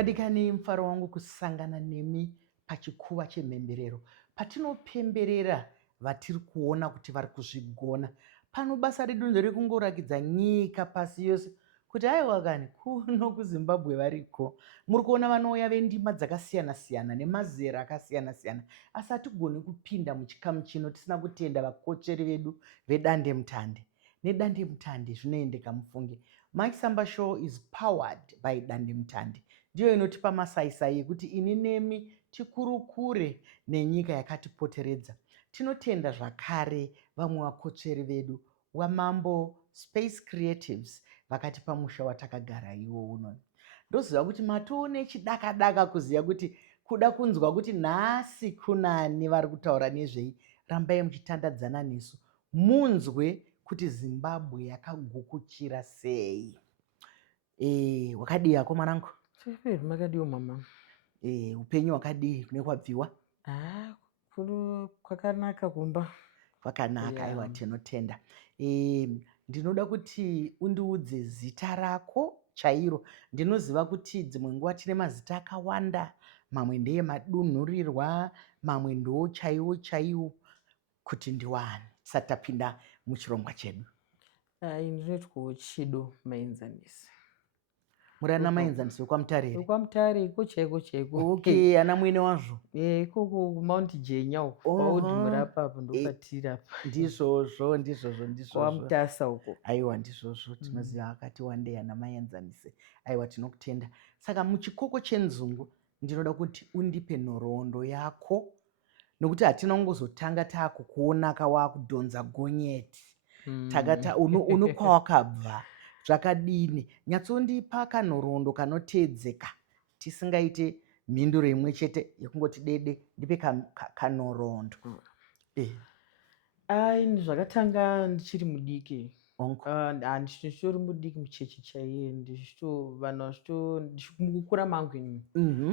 Vadikani, mufaro wangu kusangana nemi pachikuva chemhemberero. Patinopemberera vatiri kuona kuti vari kuzvigona. Pano basa redu nderekungorakidza nyika pasi yose kuti aiwa kani kuno kuZimbabwe variko. Muri kuona vanouya vendima dzakasiyana-siyana nemazera akasiyana-siyana. Asi hatigoni kupinda muchikamu chino tisina kutenda vakocheri vedu vedandemutande. Nedandemutande zvinoendeka mufunge. Mike Samba Show is powered by Dandemutande. Ndiyo inotipa masaisai ekuti ini nemi tikurukure nenyika yakatipoteredza. Tinotenda zvakare vamwe vakocheri vedu waMambo Space Creatives vakatipa musha watakagara iwo uno. Ndoziva kuti matoone chidaka-daka kuziva kuti kuda kunzwa kuti nhasi kunani vari kutaura nezvei. Rambai muchitandadzana nesu munzwe kuti Zimbabwe yakagukuchira sei. Wakadii hako mwanangu? Makadiwo mama. Upenyu wakadii kune kwabviwa? Kwakanaka kumba. Kwakanaka, aiwa tinotenda. Ndinoda kuti undiudze zita rako chairo. Ndinoziva kuti dzimwe nguva tine mazita akawanda, mamwe ndeye madunhurirwa, mamwe ndo chaiwo chaiwo, kuti ndiwani tisati tapinda muchirongwa chedu. Ndinotyawo Chido maenzanisi. Muri ana maenzanisi wekwaMutare? Wekwamutare iko chaiko chaiko. Okay, ana mwene wazvo? Ikoko kuMount Jenya uko. Paudhumura apapo ndopatiri apa. Ndizvozvo. KwaMutasa uko. Aiwa ndizvozvo tinoziva akati wandei ana maenzanisi. Aiwa tinokutenda. Saka muchikoko chenzungu ndinoda kuti undipe nhoroondo yako, nokuti hatina kungozotanga taakukuona kawakudhonza gonyeti. Takata uno kwawakabva zvakadini. Nyatsondipa kanhoroondo kanoteedzeka tisingaite mhinduro imwe chete yekungoti dede. Ndipe kanhoroondo. Zvakatanga ndichiri mudiki. Ndichitori mudiki mucheche chaiye. Mukukura mangu inini.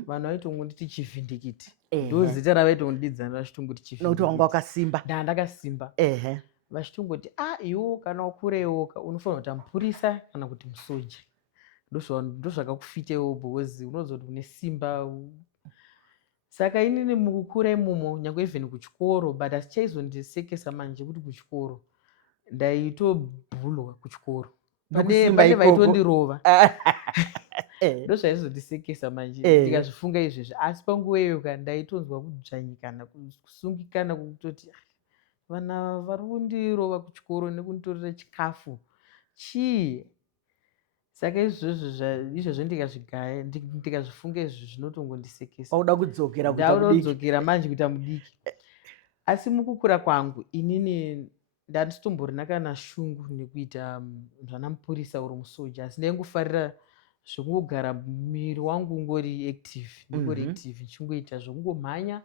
Vanhu vaitongonditi chivhindikiti. Ndozita ravaitondidzana vachitongoti chivhindikiti. Nokuti wanga wakasimba. Ndakasimba. Vachitongoti iwo kana ukura iwoka unofanira kuita mupurisa kana kuti musoja. Ndozvakakufita iwo because unoziva kuti une simba. Saka inini mukukura imomo nyange even kuchikoro, but asi chaizondisekesa manje kuti kuchikoro ndaitobhulwa kuchikoro. Pane vaitondirova. Ndozvaizondisekesa manje ndikazvifunga izvezvi. Asi panguva iyoka ndaitonzwa kudzvanyikana, kusungikana kutoti vana vari kundirova kuchikoro nekunditorera chikafu chii. Saka izvozvo ndikazvigaya ndikazvifunga izvi zvinotongondisekesa. Pauda kudzokera kuita mudiki. mudiki. Kudzokera manje kuita mudiki. Asi mukukura kwangu inini ndandisitomborina kana shungu nekuita zvanamupurisa uri musoja. Asi ndaingofarira zvokungogara muviri wangu ungori active. Ndingori active ndichingoita zvokungomhanya.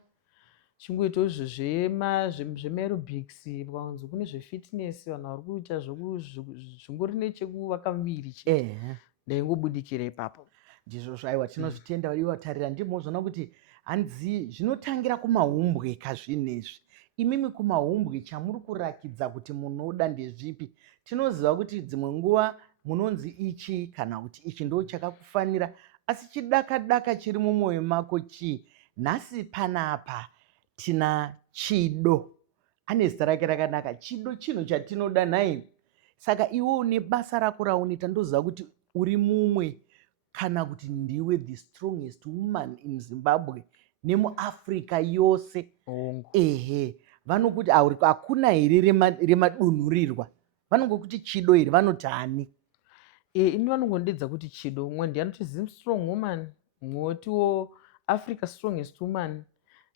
Chingoitawo zvemaerobics, pakanzi kune zvefitness, vanhu vari kuita zvingori nechekuvaka muviri chete. Ndaingobudikira ipapo. Ndizvozvo aiwa tinozvitenda iwa tarira ndimo zvoona kuti hanzi zvinotangira kumahumbwe kazvinezvi. Imimi kumahumbwe chamuri kurakidza kuti munoda ndezvipi. Tinoziva kuti dzimwe nguva munonzi ichi kana kuti ichi ndo chakakufanira, asi chidaka-daka chiri mumwoyo mako chii. Nhasi panapa tina Chido. Ane zita rake rakanaka. Chido chinhu chatinoda nhai. Saka iwe une basa rako raunoita ndoziva kuti uri mumwe kana kuti ndiwe the strongest woman in Zimbabwe nemuAfrica yose. Vanokuti hakuna here remadunhurirwa. Vanongokuti Chido here vanotani? Ini vanongondidza kuti Chido. Mwe ndianoti Zim strong woman, mwotiwo Africa strongest woman.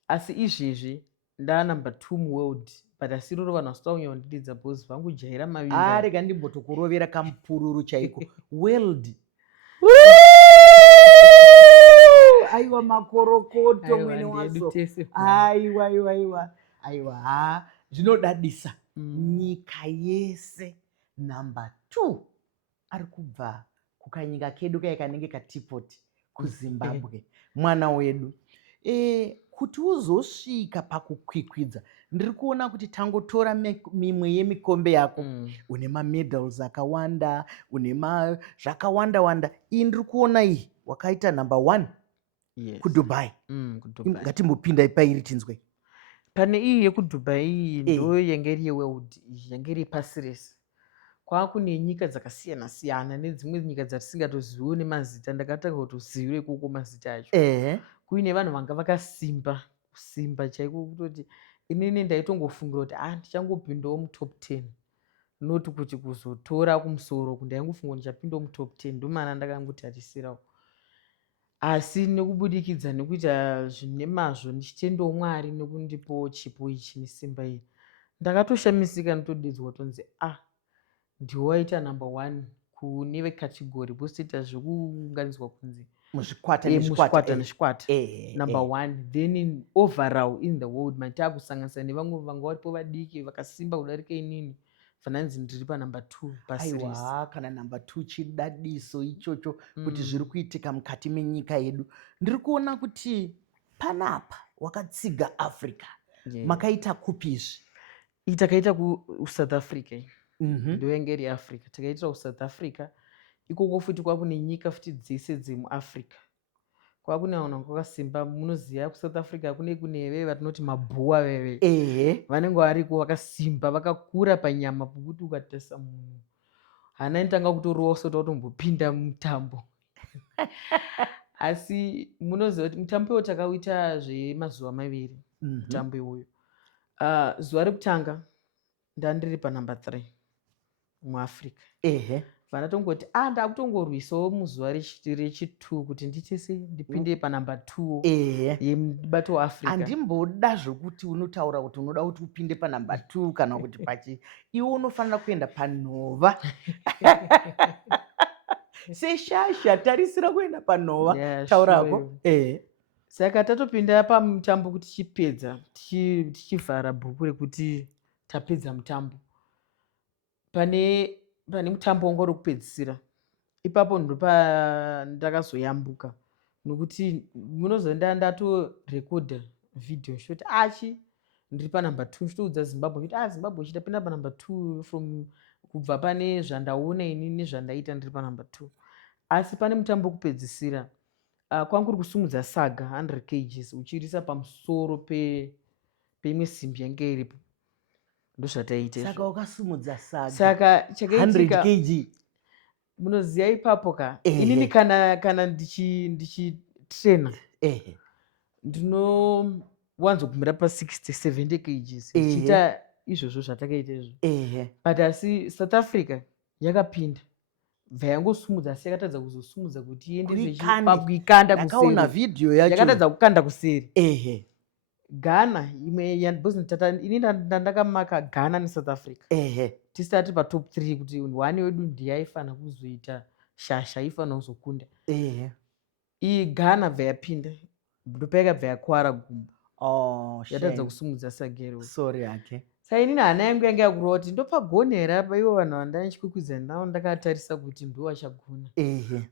Asi izvezvi ndaa number 2 muworld, but asiroro vanhu vasitaunya kundididza because vangujaira maviri. Rega ndimbotokurovera kamupururu chaiko. World. Aiwa makorokoto mwene wazo. Aiwa. Zvinodadisa. Nyika yese number 2 ari kubva kukanyika kedu kai kanenge katipoti kuZimbabwe. Mwana wedu. kuti uzosvika pakukwikwidza ndiri kuona kuti tangotora mimwe yemikombe yako une mamedals akawanda une zvakawanda wanda. Iyi ndiri kuona iyi wakaita number 1 kuDubai. Ngatimbopinda pairi tinzwe. Pane iyi yekuDubai iyi ndo yange iri yeworld, yange iri pasi rese. Kwakune nyika dzakasiyana siyana nedzimwe nyika dzatisingatoziviwo nemazita. Ndakatanga kutoziva ikoko mazita acho. Kuine vanhu vanga vakasimba kusimba chaiko kutoti inini ndaitongofungira kuti ndichangopindawo mutop 10 noti kuti kuzotora kumusoro kundaingofunga ndichapindawo mutop 10 ndomana ndakangotarisirawo. Asi nekubudikidza nekuita zvine mazvo ndichitendawo Mwari nekundipawo chipo ichi nesimba iri, ndakatoshamisika notodedzwa tonzi ndiwe waita number 1 kune vekategori vosita zvekuunganidzwa kunzi muzvikwata nezvikwata number 1, then in overall in the world matakusanganisa nevamwe vanga varipo vadiki vakasimba kudarika inini fananzi ndiri panumber 2 pasi rese. Kana number 2 chidadiso ichocho kuti zviri kuitika mukati menyika yedu. Ndiri kuona kuti panapa wakatsiga Africa. Makaita kupizvi? Takaita kuSouth Africa. Ndo yange iri Africa. Takaitira kuSouth Africa. Ikoko futi kwakune nyika futi dzese dzemuAfrica. Kwakune vanhu vakasimba. Munoziva kuSouth Africa kune veve vatinoti mabhuwa veve. Vanenge variko vakasimba vakakura panyama pokuti ukatarisa munhu hana nitanga kutorowa sota kutombopinda mutambo. Asi munoziva kuti mutambo iwo takauita zvemazuva 2 mutambo iwoyo. Zuva rekutanga ndandiri panumber 3 muAfrica. Vanatongoti ndakutongorwisawo muzuva rechi2 kuti nditese ndipinde panumber 2 yemubato weAfrica. Handimboda zvokuti unotaura kuti unoda kuti upinde panumber 2 kana kuti pachi. Iwe unofanira kuenda panhova. Seshasha tarisira kuenda panhova. Taurako. Saka tatopinda pamutambo kuti chipedza tichivhara bhuku rekuti tapedza mutambo. Pane mutambo wanga uri kupedzisira. Ipapo ndakazoyambuka nokuti munozoenda ndatorekodha video shoti ndiri panumber 2 chitoudza Zimbabwe kuti Zimbabwe chitapinda panumber 2 from kubva pane zvandaona ini nezvandaita ndiri panumber 2. Asi pane mutambo wekupedzisira kwangu uri kusumudza saga 100 kgs uchirisa pamusoro peimwe simbi yange iripo. Ndozvataita. Saka wakasumudza saga. Saka 100 kg. Munoziva ipapo inini kana ndichitrena ndinowanzogumira pa60 70 kgs ichiita izvozvo zvatakaita izvo. But asi South Africa yakapinda bva yangosumudza asi yakatadza kuzosumudza kuti iendekuikanda kuseri. Ndakaona video yacho. Yakatadza kukanda kuseri. Ghana ini ndakamaka Ghana neSouth Africa. Tisati patop 3 kuti one wedu ndiyaifana kuzoita shasha ifana kuzokunda. Iyi Ghana bva yapinda ndopayakabva yakwara gumbo. Yatadza kusumudza sagero. Sorry yake. Saka inini hana yangu yange yakurova kuti ndopagonera paivo vanhu vandandikwikwidza navo ndakatarisira kuti ndo vachagona.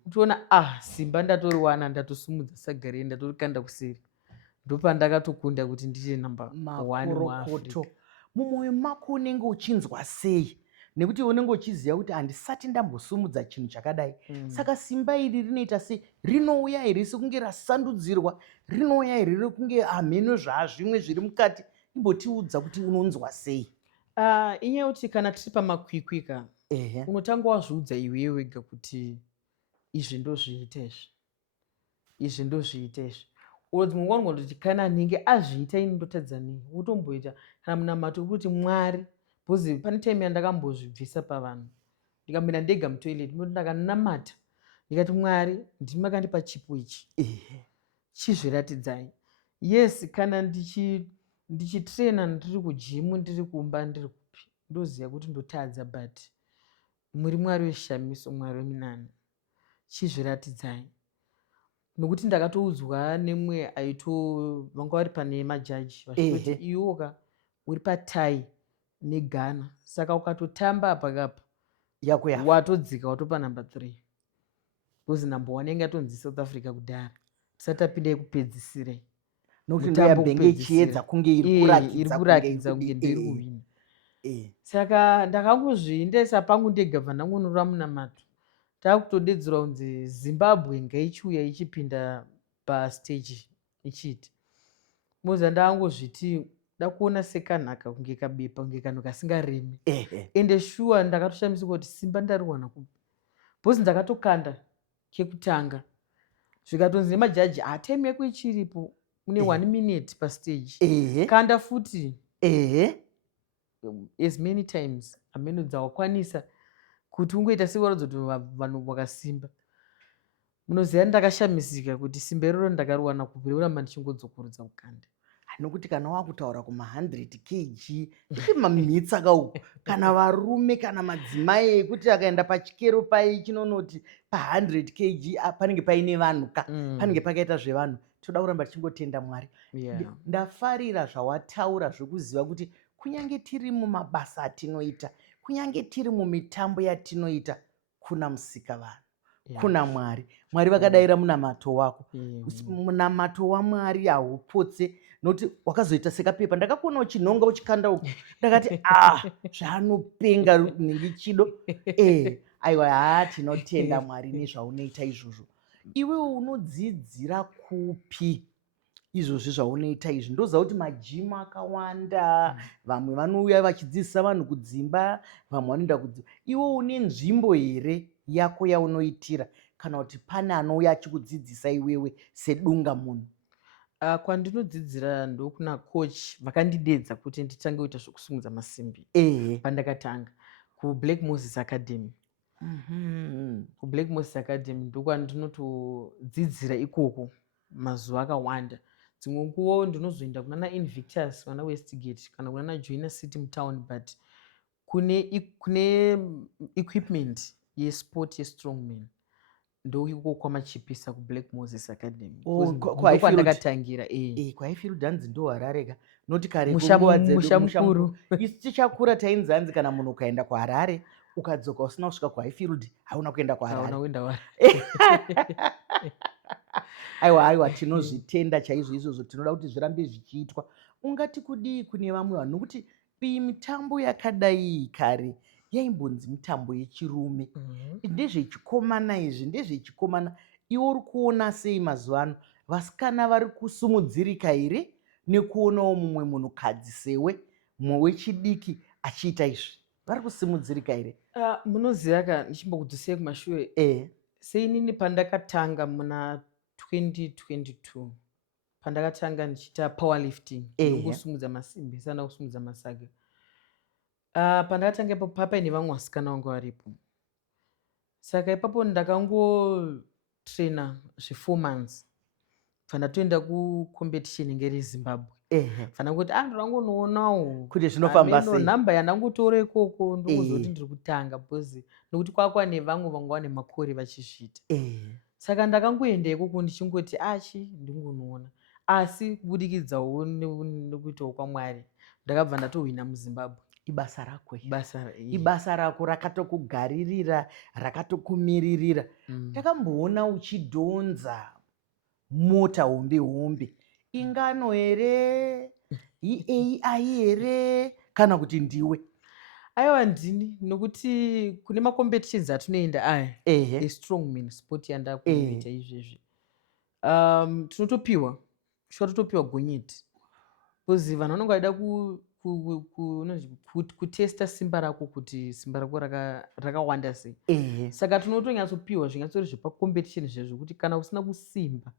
Kutoona simba ndatoriwana ndatosumudza sagare ndatorikanda kuseri. Ndopandakatokunda kuti ndiri number 1 muAfrica. Mumwoyo mako unenge uchinzwa sei? Nekuti unenge uchiziva kuti handisati ndambosumudza chinhu chakadai. Saka simba iri rinoita sei? Rinouya iri sekunge rasandudzirwa? Rinouya iri rekunge hameno zvazvimwe zviri mukati? Imbotiudza kuti unonzwa sei? Inyaya kuti kana tiri pamakwikwika unotanga wazviudza iwe wega kuti izvi ndozviita izvi. Izvi ndozviita izvi. Dzimwe nguva kuti kana nhinge azviita ini ndotadza nei wotomboita kana munamato wekuti Mwari bhozi pane time yandakambozvibvisa pavanhu ndikambenda ndega mutoilet ndakanamata ndikati Mwari ndimi makandipa chipo ichi chizviratidzai. Yes, kana ndichitrena ndiri kujimu ndiri kumba ndiri kupi ndoziva kuti ndotadza but muri Mwari weshamiso Mwari weminani chizviratidzai. Nokuti ndakatoudzwa nemwe vanga vari pane majaji vachiti iwoka uri patai neGhana saka ukatotamba apakapa watodzika watopa number 3 because number 1 yange yatonzi South Africa kudhara tisati tapinda yekupedzisira. nokuti ndo mutambo yabhenge ichiedza wekupedzisira kunge iri iri kurakidza kuratidza kunge ndo iri kuwina. eh. Saka ndakangozviendesa pangu ndega bva ndangonorora munamato, taakutodedzerwa kunzi Zimbabwe ngaichiuya ichipinda pastage ichiti moza ndangozviti dakuona sekanhaka kunge kabepa kunge kanhu kasingaremi ende shuwa ndakatoshamisika kuti simba ndariwana kupi bhozi ndakatokanda kekutanga zvikatonzi nemajaji time yako ichiripo mune 1 minute pastage kanda futi as many times amene dzawakwanisa kuti ungoita sewarodza kuti vanhu vakasimba. Munoziva ndakashamisika kuti simba iroro ndakariwana kupi rekuramba ndichingodzokorudza kukanda. Nokuti kana wakutaura kuma100 kg mamhitsa kauku kana varume kana madzimai ekuti akaenda pachikero pai chinonoti pa100 kg panenge paine vanhu ka panenge pakaita zvevanhu. Toda kuramba tichingotenda Mwari. Ndafarira zvawataura zvokuziva kuti kunyange tiri mumabasa atinoita, kunyange tiri mumitambo yatinoita, kuna musikavanhu, kuna Mwari. Mwari vakadayira munamato wako. Munamato waMwari haupotse nokuti wakazoita sekapepa. Ndakakuona uchinhonga uchikanda uku ndakati zvaanopenga nhingi chido. Aiwa tinotenda Mwari nezvaunoita izvozvo. Iwe unodzidzira kupi izvozvi zvaunoita izvi? Ndoziva kuti majimu akawanda, vamwe vanouya vachidzidzisa vanhu kudzimba, vamwe vanoenda kudzimba. Iwe une nzvimbo here yako yaunoitira kana kuti pane anouya achikudzidzisa iwewe sedunga munhu? Kwandinodzidzira ndokuna coach vakandidedza kuti nditange kuita zvokusumudza masimbi pandakatanga kuBlack Moses Academy. kuBlack Moses Academy ndokwandinotodzidzira ikoko mazuva akawanda. Dzimwe nguva ndinozoenda kunana Invictus vana Westgate kana kunana Joiner City mutown, but kune equipment yesport yestrongman ndoiko kwamachipisa kuBlack Moses Academy. Ndokwandakatangira. kwaIfield hanzi ndo Harare ka noti kare musha mukuru. Isu tichakura tainzi hanzi kana munhu ukaenda kuHarare ukadzoka usina kusvika kuHighfield hauna kuenda kuHarare. Aiwa tinozvitenda chaizvo izvozvo, tinoda kuti zvirambe zvichiitwa. Ungati kudii kune vamwe vanhu nokuti iyi mitambo yakadai kare yaimbonzi mitambo yechirume, ndezvechikomana izvi ndezvechikomana. Iwe uri kuona sei mazuva ano vasikana vari kusumudzirika here nekuonawo mumwe munhukadzi sewe mumwe wechidiki achiita izvi? Vari kusimudzirika here? Munoziva ka ndichimbokudzosei kumashure, seinini pandakatanga muna 2022 pandakatanga ndichiita powerlifting nokusumudza masimbi sana kusumudza masaga. Pandakatanga ipapo papaine vamwe vasikana vangu varipo, saka ipapo ndakangotraina zve4 months ndatoenda kucompetition inge reZimbabwe. Fana kuti ndorangonoonawo kuti zvinofamba sei, nhamba yandangotora ikoko ndokuzoti ndiri kutanga bhozi nokuti kwakwa nevamwe vanga vane makore vachizviita. Saka ndakangoenda ikoko ndichingoti ndingonoona, asi kubudikidzawo nekuitawo kwaMwari ndakabva ndatohwina muZimbabwe. Ibasa rako ibasa rako rakatokugaririra rakatokumiririra. Takamboona uchidhonza mota hombe hombe, ingano here, AI here kana kuti ndiwe? Aiwa ndini, nokuti kune macompetitions atinoenda aya estrongman sport yandakuita izvezvi tinotopiwa gonyeti because vanhu vanonge vaida kutesta simba rako kuti simba rako rakawanda sei. Saka tinotonyatsopiwa zvinyatsori zvepacompetition zvezvokuti kana usina kusimba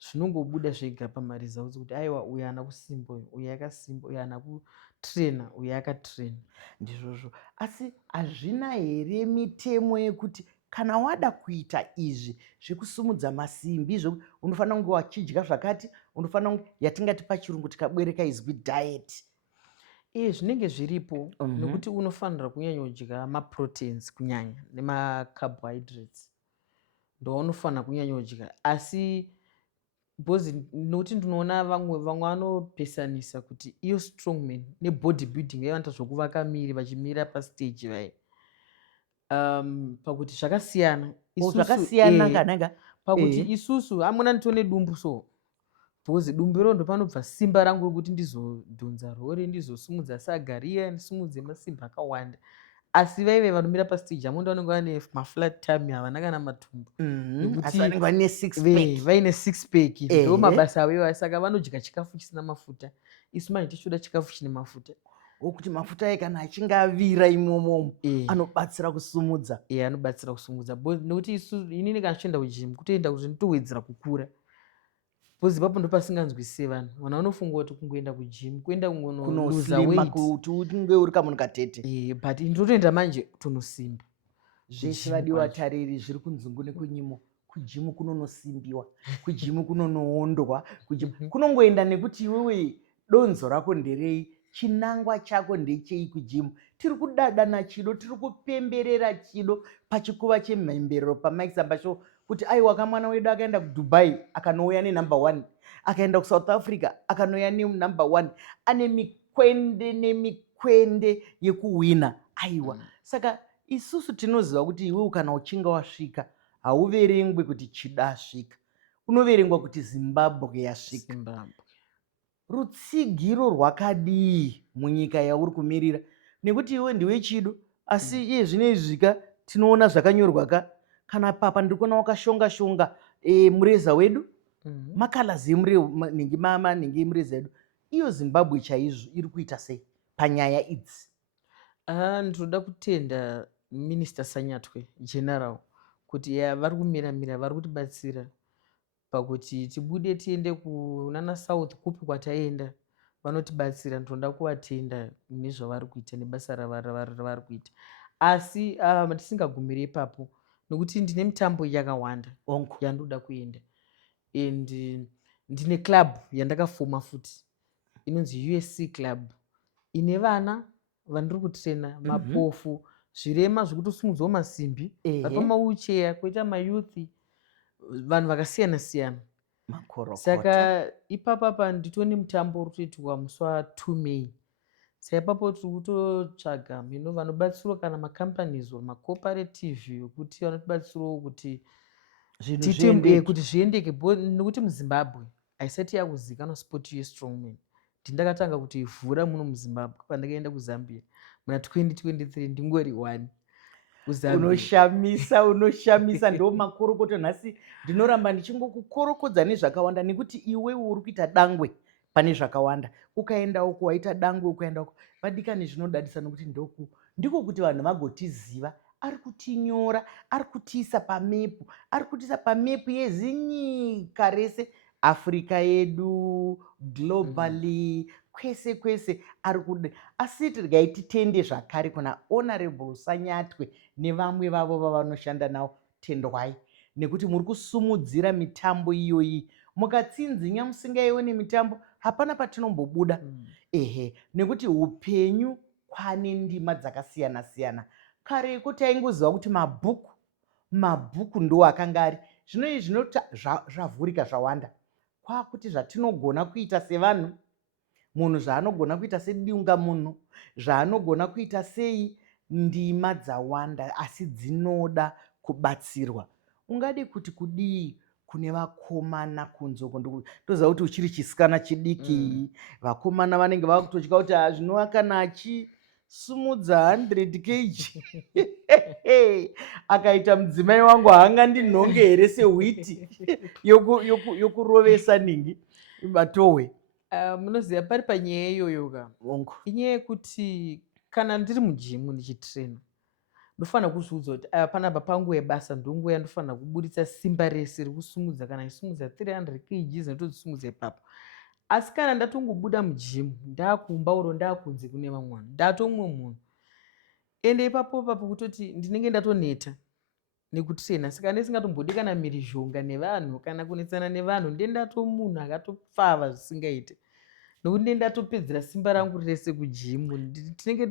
zvinongobuda zvega pamaresults kuti aiwa uyu haana kusimba, uyu akasimba, uyu haana kutraina, uyu akatraina, ndizvozvo. Asi hazvina here mitemo yekuti kana wada kuita izvi zvekusumudza masimbi izvo unofanira kunge wachidya zvakati, unofanira kunge yatingati pachirungu tikabwereka izwi diet? Zvinenge zviripo nokuti unofanira kunyanya kudya maproteins kunyanya nemacarbohydrates ndounofanira kunyanya kudya. Asi bhozi nokuti ndinoona vamwe vanopesanisa kuti iyo strongman nebodybuilding yaivanoita zvokuvaka miri vachimira pastage vai, pakuti zvakasiyana zvakasiyana kananga pakuti isusu hamuna nditone dumbu so bhozi dumbiro ndo panobva simba rangu rokuti ndizodhonza rori, ndizosumudza saga riya, ndisumudze masimba akawanda. Asi vaive vanomira pastage amo vanenge vane maflat tummy, havana kana matumbu, Asi vanenge vane six pack. vaine six pack, ndo Ehe. mabasa avo. Saka vanodya chikafu chisina mafuta, isu manje tichoda chikafu chine mafuta. Okuti mafuta aya kana achinge avira imomo Eh. anobatsira kusumudza. Anobatsira kusumudza nokuti inini kana tichienda kujimu kutoenda kuti nditowedzera kukura. Bhozi ipapo ndo pasinganzwisise vanhu. Vanhu vanofunga kuti kungoenda kujimu kuenda kunoluza Kunoslima weight, kuti unge uri kamunhu katete. but ndotoenda manje tonosimba. Zvese Kujimu vadiwa kwacho. tariri zviri kunzungu nekunyimo. Kujimu kunonosimbiwa, kujimu kunonoondwa, kujimu kunongoenda nekuti iwewe donzo rako nderei, chinangwa chako ndechei kujimu. Tiri kudada nachido, tiri kupemberera chido pachikuva chemhemberero paMike Samba Show kuti aiwa kamwana wedu akaenda kuDubai akanouya nenumber 1, akaenda kuSouth Africa akanouya nenumber 1, ane mikwende yekuwina aiwa. Saka isusu tinoziva kuti iwewe kana uchinga wasvika hauverengwe kuti Chida asvika, unoverengwa kuti Zimbabwe yasvika. Rutsigiro rwakadii munyika yauri kumirira, nekuti iwe ndiwe Chido asi iye zvinezvika tinoona zvakanyorwa kana papa ndikuona wakashonga mureza wedu, makalazi nenge mureza wedu. Iyo Zimbabwe chaizvo iri kuita sei panyaya idzi? Ndinoda kutenda Minister Sanyatwe General kuti vari kumiramira, vari kutibatsira pakuti tibude tiende kunana South kupi kwataenda, vanotibatsira. Ndinoda kuvatenda nezvavari kuita nebasa ravari kuita. Asi tisingagumiri ipapo nokuti ndine mitambo yakawanda yandoda kuenda, and ndine club yandakafoma futi inonzi USC club ine vana vandiri kutrena, mapofu, zvirema zvekutosumudzawo masimbi, vapamaucheya, koita mayuthi, vanhu vakasiyana siyana. Saka ipapapa nditone mutambo uri kutoitwa musi wa2 May. Saka ipapo tiri kutotsvaga vanobatsirawo kana macompanies or macooperative yokuti vanotibatsirawo kuti zviendeke, nokuti muZimbabwe haisati yakuzikanwa sport yestrongman. Ndakatanga kutoivhura muno muZimbabwe pandakaenda kuZambia muna 2023, ndingori 1 kuZambia. Unoshamisa ndo makorokoto. Nhasi ndinoramba ndichingokukorokodza nezvakawanda nekuti iwewe uri kuita dangwe pane zvakawanda. Ukaenda uko waita dangwe, ukaenda uko vadikani, zvinodadisa nokuti ndiko kuti vanhu vagotiziva. Ari kutinyora, ari kutiisa pamepu, ari kutiisa pamepu yezinyika rese, Afrika yedu, globally, kwese kwese ari kude. Asi tirgaititende zvakare kuna Honorable Sanyatwe nevamwe vavo vavanoshanda navo, tendwai nekuti muri kusumudzira mitambo iyoyi. Mukatsinzinya musingaione mitambo hapana patinombobuda. Nekuti upenyu kwane ndima dzakasiyana siyana. Kareko taingoziva kuti mabhuku ndo akanga ari. Zvino izvi zvinoti zvavhurika zvawanda. Kwakuti zvatinogona kuita sevanhu, munhu zvaanogona kuita sedunga munhu, zvaanogona kuita sei, ndima dzawanda asi dzinoda kubatsirwa. Ungade kuti kudii kune vakomana kunzoko? Toziva kuti uchiri chisikana chidiki, vakomana vanenge vakutotya kuti zvinova kana achisumudza 100 kg akaita mudzimai wangu haangandinhonge here sehwiti yokurovesa ningi matohwe. Munoziva pari panyaya iyoyo inyaya yekuti kana ndiri mujimu ndichitrena, ndofanira kuzviudza kuti panapa panguva yebasa ndonguva yandofanira kuburitsa simba rese rekusumudza. Kana isumudza 300 kg ndinotodzisumudza ipapo. Asi kana ndatongobuda mujimu, ndakumba uro ndakunze kune vamwe vanhu, ndatomumwe munhu, ende ipapo kutoti ndinenge ndatoneta nekutrena. Saka ndisingatombodi kana mhirizhonga nevanhu kana kunetsana nevanhu, ndendatomunhu akatopfava zvisingaite, nokuti ndendatopedzera simba rangu rese kujimu. Tinenge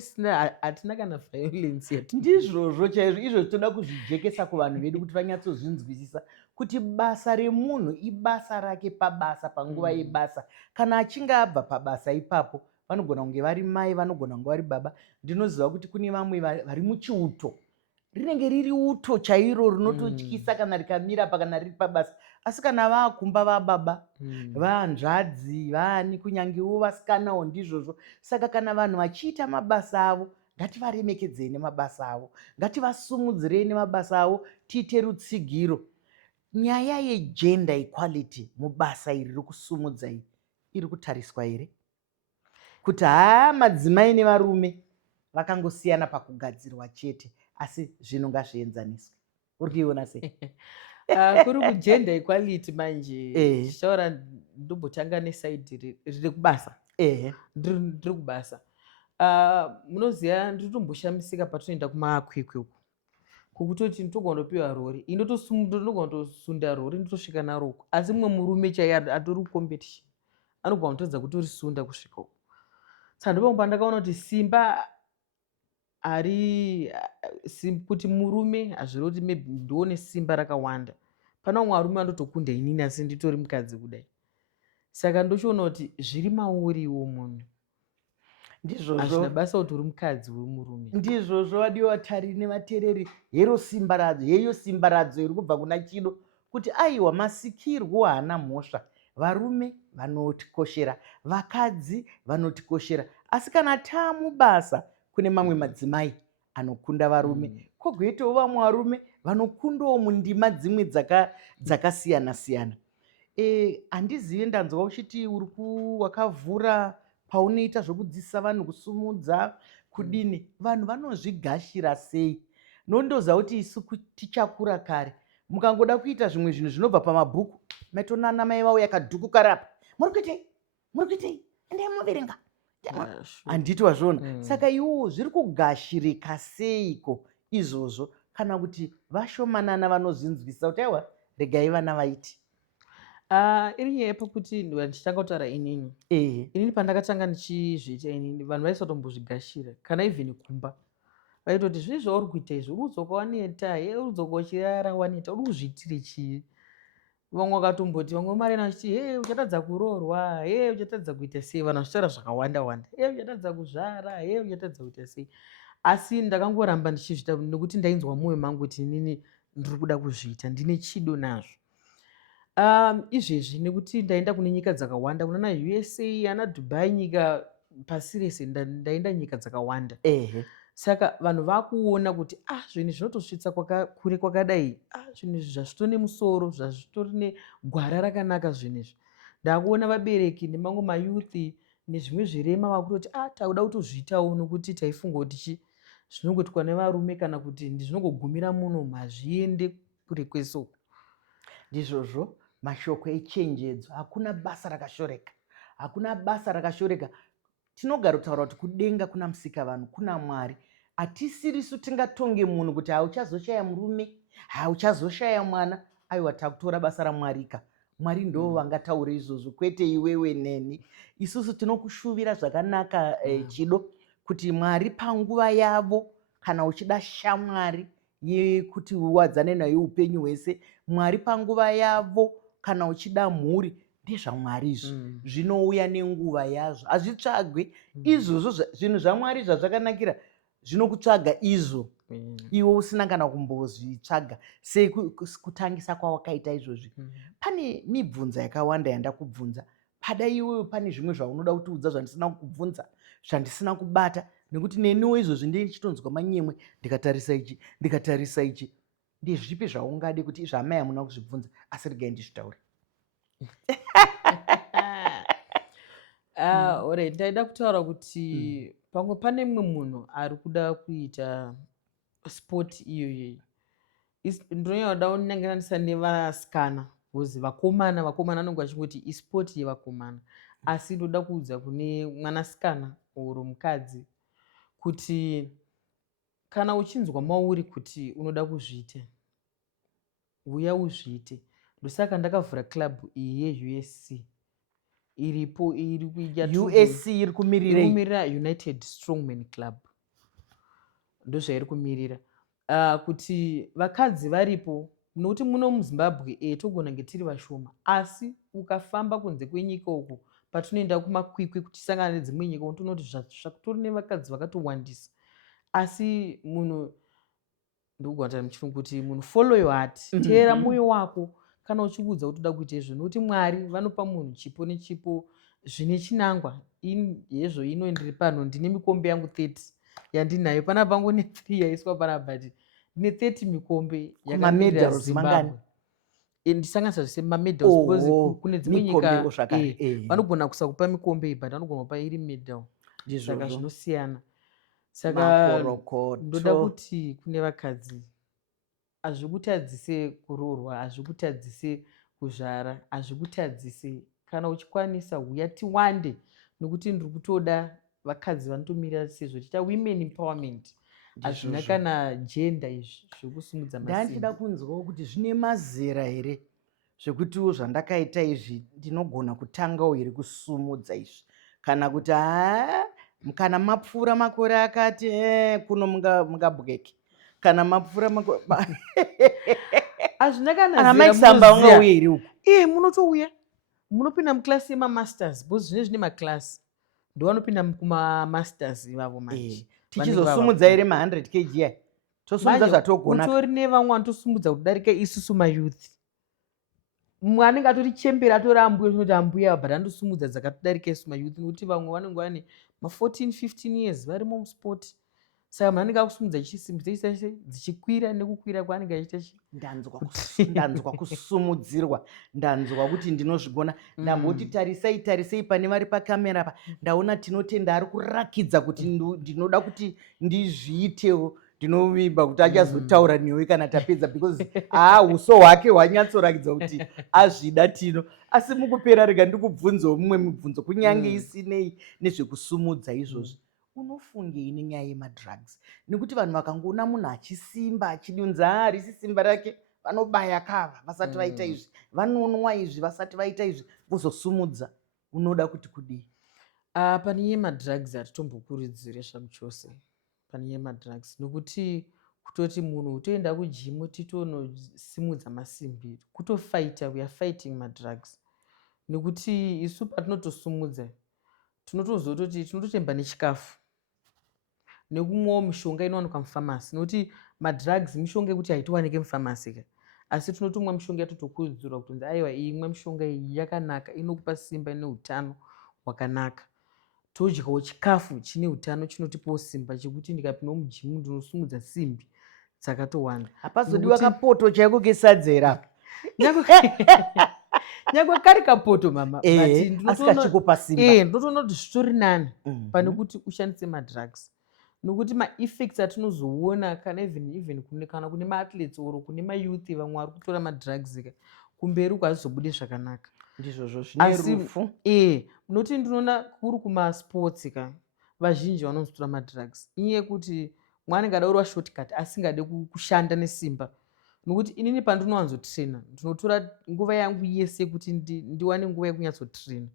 hatina kana violence. Ndizvozvo chaizvo, izvo toda kuzvijekesa kuvanhu vedu kuti vanyatsozvinzwisisa kuti basa remunhu ibasa rake pabasa, panguva yebasa. Kana achinge abva pabasa ipapo, vanogona kunge vari mai, vanogona kunge vari baba. Ndinoziva kuti kune vamwe vari muchiuto, rinenge riri uto chairo rinototyisa kana rikamira pa kana riri pabasa. asi kana vaakumba vababa vaanzvadzi vaani kunyangewo vasikanawo ndizvozvo. Saka kana vanhu vachiita mabasa avo ngativaremekedzei nemabasa avo, ngativasumudzirei nemabasa avo, tiite rutsigiro. Nyaya yegender equality mubasa iri rikusumudzai iri kutariswa here kuti madzimai nevarume vakangosiyana pakugadzirwa chete, asi zvinhu ngazvienzaniswe? Uri kuiona sei? Kuri kugender equality manje tichitaura ndombotanga nesaidhi riri kubasa. Ndiri kubasa. Munoziva ndiri kutomboshamisika patinoenda kumakwikwi uku kwokutoti ndotogona kupiwa rori, ndotogona kutosunda rori ndotosvika naro uku, asi mumwe murume chaiye atori kucompetition anogona kutodza kutorisunda kusvika uku. Saka ndopamwe pandakaona kuti simba kuti murume hazviri kuti maybe ndione simba rakawanda. Pana umwe varume vandotokunda inini asi nditori mukadzi kudai. Saka ndochiona kuti zviri mauriwo munhu, hazvina basa kuti uri mukadzi uri murume. Ndizvozvo vadiwa vatari nevateereri, hero simba radzo, heyo simba radzo iri kubva kuna Chido kuti aiwa masikirwo haana mhosva, varume vanotikoshera, vakadzi vanotikoshera, asi kana taamubasa kune mamwe madzimai anokunda varume, kwogoitawo vamwe varume vanokundawo mundima dzimwe dzakasiyana siyana. Handizivi, ndanzwa uchiti wakavhura paunoita zvokudzidzisa vanhu kusumudza kudini, vanhu vanozvigashira sei? Nondoziva kuti isu tichakura kare, mukangoda kuita zvimwe zvinhu zvinobva pamabhuku, maitonana mai vavo yakadhukuka rapa, muri kuitei, endai muverenga, handiti wazviona? Saka iwowo zviri kugashirika seiko izvozvo, kana kuti vashomanana vanozinzwisa kuti aiwa regai vana vaiti? Iri nyaya pakuti ndichitanga kutaura inini pandakatanga ndichizviita inini, vanhu vaisatombozvigashira kana even kumba. Vaitoti zvizvi zvauri kuita izvi, uri kudzoka waneta, uri kudzoka uchirara waneta, uri kuzviitire chii? Vamwe vakatomboti, vamwe marena vachiti uchatadza kuroorwa, uchatadza kuita sei, vanhu vachitaura zvakawanda wanda, uchatadza kuzvara, uchatadza kuita sei. Asi ndakangoramba ndichizviita nekuti ndainzwa mumwoyo mangu kuti inini ndiri kuda kuzviita, ndine chido nazvo. Izvezvi nekuti ndaenda kune nyika dzakawanda, kunana USA, ana Dubai, nyika pasi rese ndaenda nyika dzakawanda. Saka vanhu vakuona kuti zvinhu zvinotosvitsa kure kwakadai, zvinhu izvi zvazvitori nemusoro, zvazvitori negwara rakanaka. Zvinhu izvi ndakuona vabereki nemamwe mayuthi nezvimwe zvirema vakutoti takuda kutozviitawo, nokuti taifunga kuti zvinongoitwa nevarume kana kuti ndizvinongogumira muno, mazviende kure kwesoko. Ndizvozvo mashoko echenjedzo, hakuna basa rakashoreka, hakuna basa rakashoreka. Tinogara kutaura kuti kudenga kuna musikavanhu, kuna Mwari. Hatisirisu tingatonge munhu kuti hauchazoshaya murume, hauchazoshaya mwana. Aiwa, takutora basa raMwarika. Mwari ndo vangataura izvozvo, kwete iwewe neni. Isusu tinokushuvira zvakanaka Chido, kuti Mwari panguva yavo, kana uchida shamwari yekuti uwadzane nayo upenyu hwese, Mwari panguva yavo, kana uchida mhuri, ndezvaMwari izvo zvinouya nenguva yazvo, hazvitsvagwe. Izvozvo zvinhu zvaMwari zvazvakanakira zvinokutsvaga izvo, iwe usina kana kumbozvitsvaga. Sei kutangisa kwawakaita izvozvi? Pane mibvunza yakawanda yandakubvunza, pada iwewe pane zvimwe zvaunoda kutiudza zvandisina kukubvunza, zvandisina kubata, nekuti neniwo izvozvi ndichitonzwa manyemwe, ndikatarisa ichi. Ndezvipi zvaungade kuti izvamai hamuna kuzvibvunza, asi regai ndizvitaure? Alright, ndaida kutaura kuti pamwe pane mumwe munhu ari kuda kuita sport iyoyi. Ndinonyada kunyanganisa nevasikana, because vakomana vanonge vachingoti isport yevakomana. Asi ndoda kuudza kune mwanasikana oro mukadzi kuti kana uchinzwa mauri kuti unoda kuzviita, uya uzviite. Ndosaka ndakavhura club iyi yeUSC. Iripo USC iri kumirira United Strongmen Club. Ndozvairi kumirira. Kuti vakadzi varipo, nokuti muno muZimbabwe togona kunge tiri vashoma, asi ukafamba kunze kwenyika uku, patinoenda kumakwikwi kuti tisangane nedzimwe nyika, unotoona kuti zvakutori nevakadzi vakatowandisa. Asi munhu, ndokugona muchirungu kuti munhu follow your heart, teera mwoyo wako. kana uchikuudza kuti uda kuita izvo, nokuti Mwari vanopa munhu chipo nechipo zvine chinangwa. Hezvo ino ndiri pano ndine mikombe yangu 30 yandinayo, pana pangu ne 3 yaiswa pana, but ndine 30 mikombe yakamirira Zimbabwe. Ndisanganisa zvese mamedals because kune dzimwe nyika vanogona kusakupa mikombe iyi, but vanogona kupa iri medal, saka zvinosiyana. Saka ndoda kuti kune vakadzi hazvikutadzise kuroorwa, hazvikutadzise kuzvara, hazvikutadzise kana uchikwanisa uya tiwande, nokuti ndiri kutoda vakadzi vanotomira sezvo tiita women empowerment. Hazvina kana gender izvi zvokusumudza masimbi. Ndandida kunzwawo kuti zvine mazera here zvekutiwo zvandakaita izvi ndinogona kutangawo here kusumudza izvi, kana kuti kana mapfuura makore akati kuno mungabweke, kana mapfuura makore hazvina kana ana maisamba ungauya here uku. Munotouya, munopinda muklasi yemamasters, because zvine zvine maklasi ndovanopinda kumamasters ivavo manje. Tichizosumudza here ma100 kg ya tosumudza zvatogona. Utori nevamwe vanotosumudza kudarika isusu mayouth. Mumwe anenge atori chembera atori ambuya, tinoti ambuya, but andosumudza dzakatodarika isu mayouth, nokuti vamwe vanenge vane ma14-15 years varimo musport. Saka munhu anenge akusumudza chisimbisa chese dzichikwira nekukwira kwaanenge achiita. Ndanzwa kusumudzirwa, ndanzwa kuti ndinozvigona. Ndamboti tarisei pane vari pakamera pa, ndaona tinotenda ari kurakidza kuti ndinoda kuti ndizviitewo. Ndinovimba kuti achazotaura newe kana tapedza, because uso hwake hwanyatsorakidza kuti azvida Tino. Asi mukupera rega ndikubvunzawo mumwe mibvunzo, kunyange isinei nezvekusumudza izvozvi. Unofungei nenyaya yemadrugs? Nekuti vanhu vakangoona munhu achisimba achidunza harisi simba rake, vanobaya kava vasati vaita izvi, vanonwa izvi vasati vaita izvi, vozosumudza. Unoda kuti kudii? Pane yemadrugs hatitombokurudzire zvamu chose pane yemadrugs, nokuti kutoti munhu utoenda kujimu titonosimudza masimbi, kutofighta, we are fighting madrugs. Nekuti isu patinotosumudza tinotozototi tinototemba nechikafu nekumwawo mishonga inowanikwa mufamasi, nokuti madrugs mishonga yekuti haitowanike mufamasi, asi tinotomwa mishonga yatotokurudzirwa kuti aiwa imwe mishonga iyi yakanaka, inokupa simba, ine utano hwakanaka. Todyawo chikafu chine utano chinotipawo simba chekuti ndikapinda mujimu ndinosumudza simbi dzakatowanda. Hapazodiwa kapoto chaiko kesadzera nyangwe kari kapoto mama, asikachikupa simba. Ndotoona kuti zvitori nani pane kuti ushandise madrugs, nokuti maeffects atinozoona kana even kana kune maathletes oro kune mayouth vamwe vari kutora madrugs kumberi uko hazvizobude zvakanaka. Ndizvozvo zvine rufu. Noti ndinoona kuri kumasports vazhinji vanozotora madrugs iye kuti mwanenge ada uri washortcut asingade kushanda nesimba. Nokuti inini pandinowanzotraina ndinotora nguva yangu yese kuti ndiwane nguva yekunyatsotraina,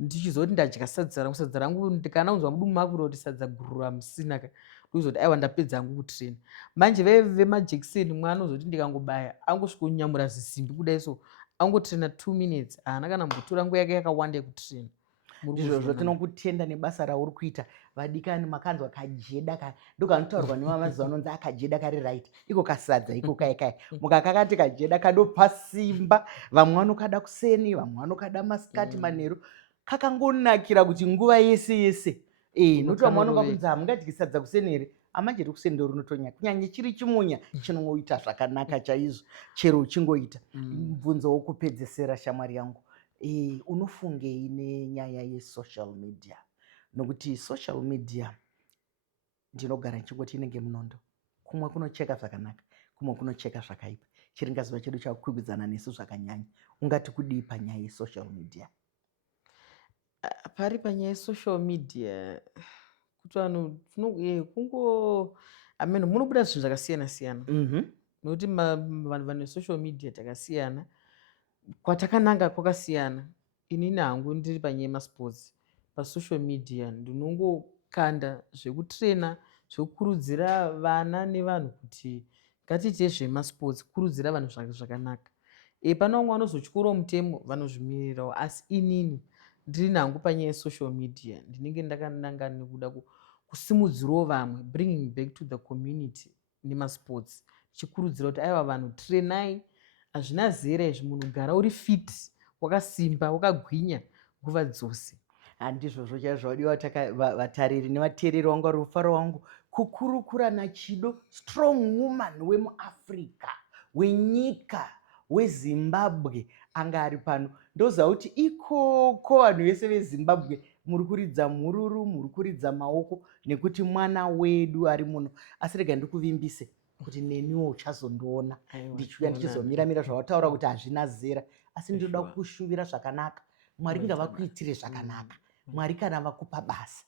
ndichizoti ndadya sadza rangu kana unzwa mudumu makuro kuti sadza gururu hamusina ndozoti aiwa ndapedza hangu kutraina. Manje vemajekiseni mwanozoti ndikangobaya angosvika kunyamura zisimbi kudai, so angotraina 2 minutes haana kana mbotora nguva yake yakawanda yekutraina. Ndizvozvo tinokutenda nebasa rauri kuita. Vadikani makanzwa kajeda ndokanotaurwa nevamazuva anonzi akajeda kari right, iko kasadza iko kai mukakakati kajeda kadopa simba. Vamwe vanokada kuseni, vamwe vanokada masikati manheru, kakangonakira kuti nguva yese nokuti vamwe vanonga kunzi hamungadyi sadza kuseni here, amajeri kuseni ndo runotonya, kunyanya chiri chimunya chinongoita zvakanaka chaizvo chero uchingoita. Mubvunzo wokupedzesera shamwari yangu, unofungei nenyaya yesocial media? Nokuti social media ndinogara ndichingoti inenge munondo, kumwe kunocheka zvakanaka, kumwe kunocheka zvakaipa. Chiringazuva chedu chakukwikwidzana nesu zvakanyanya. Ungati kudii panyaya yesocial media? Pari panyaya yesocial media kuti vanhu munobuda zvinhu zvakasiyana-siyana, nokuti vanhu vesocial media takasiyana, kwatakananga kwakasiyana. Inini hangu ndiri panyaya yemasports pasocial media ndinongokanda zvekutraina, zvekukurudzira vana nevanhu kuti ngatiite zvemasports, kukurudzira vanhu zvakanaka. Pana vamwe vanozotyorawo mutemo vanozvimirirawo, asi inini ndiri nangu panyaya yesocial media ndinenge ndakananga nekuda kusimudzirawo vamwe, bringing back to the community nemasports, chikurudzira kuti aiwa vanhu trainai, hazvina zera izvi, munhu gara uri fit, wakasimba, wakagwinya nguva dzose. handizvozvo chazvaudiwa vatariri nevateereri wangu vari rufaro wangu kukurukura naChido, strong woman wemuafrica, wenyika, wezimbabwe, anga ari pano. Ndoziva kuti ikoko vanhu vese vezimbabwe muri kuridza mururu, muri kuridza maoko nekuti mwana wedu ari muno. Asi rega ndikuvimbise kuti neniwo uchazondiona ndichiuya ndichizomiramira zvawataura kuti hazvina zera, asi ndinoda kushuvira zvakanaka. Mwari ngavakuitire zvakanaka. Mwari kana vakupa basa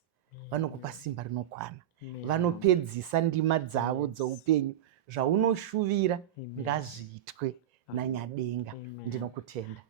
vanokupa simba rinokwana, vanopedzisa ndima dzavo dzoupenyu. Zvaunoshuvira ngazviitwe naNyadenga. Ndinokutenda,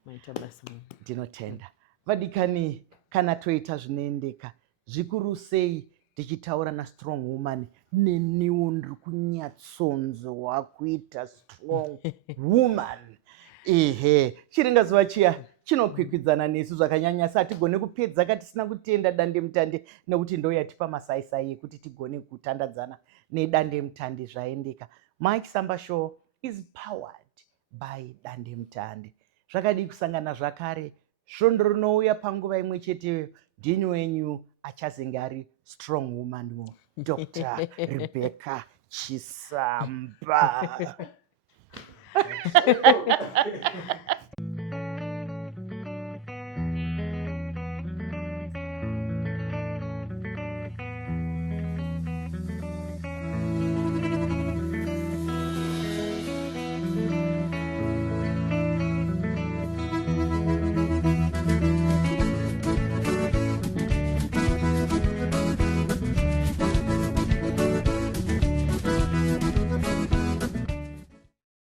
ndinotenda. Vadikani, kana toita zvinoendeka zvikuru sei tichitaura nastrong woman, neniwo ndiri kunyatsonzwa kuita strong woman. Ehe, chiringazuva chiya chinokwikwidzana nesu zvakanyanya, asi hatigone kupedza katisina kutenda dande mutande, nekuti ndo yatipa masaisai ekuti tigone kutandadzana nedande mutande zvaendeka. Mike Samba Show is powered by dande mutande. Zvakadii kusangana zvakare, svondo rinouya panguva imwe cheteyo. Ndini wenyu achazenge ari strong woman wo, Dr. Rebecca Chisamba.